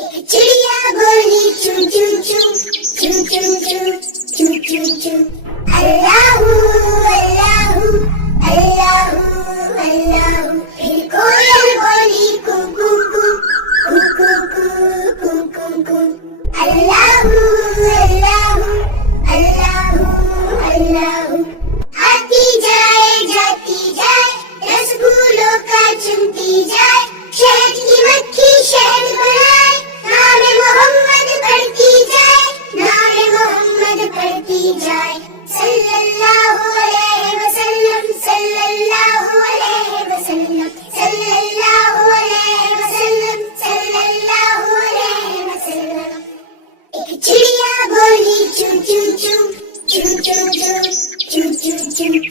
एक चिड़िया बोली चू चू चू चू चू चू चू चू चू। अल्लाहू अल्लाहू अल्लाहू अल्लाहू। फिर कोयल बोली कू कू कू कू कू कू कू कू कू। अल्लाहू अल्लाहू अल्लाहू अल्लाहू। आती जाए जाती जाए रसगुल्लों का चुनती जाए। शहद की मक्खी शहद बनाए। नाम मोहम्मद पढ़ती जाए। नाम मोहम्मद पढ़ती जाए। सल्लल्लाहु अलैहि वसल्लम सल्लल्लाहु अलैहि वसल्लम सल्लल्लाहु अलैहि वसल्लम सल्लल्लाहु अलैहि वसल्लम। एक चिड़िया बोली चू चू चू चू चू चू चू चू चू।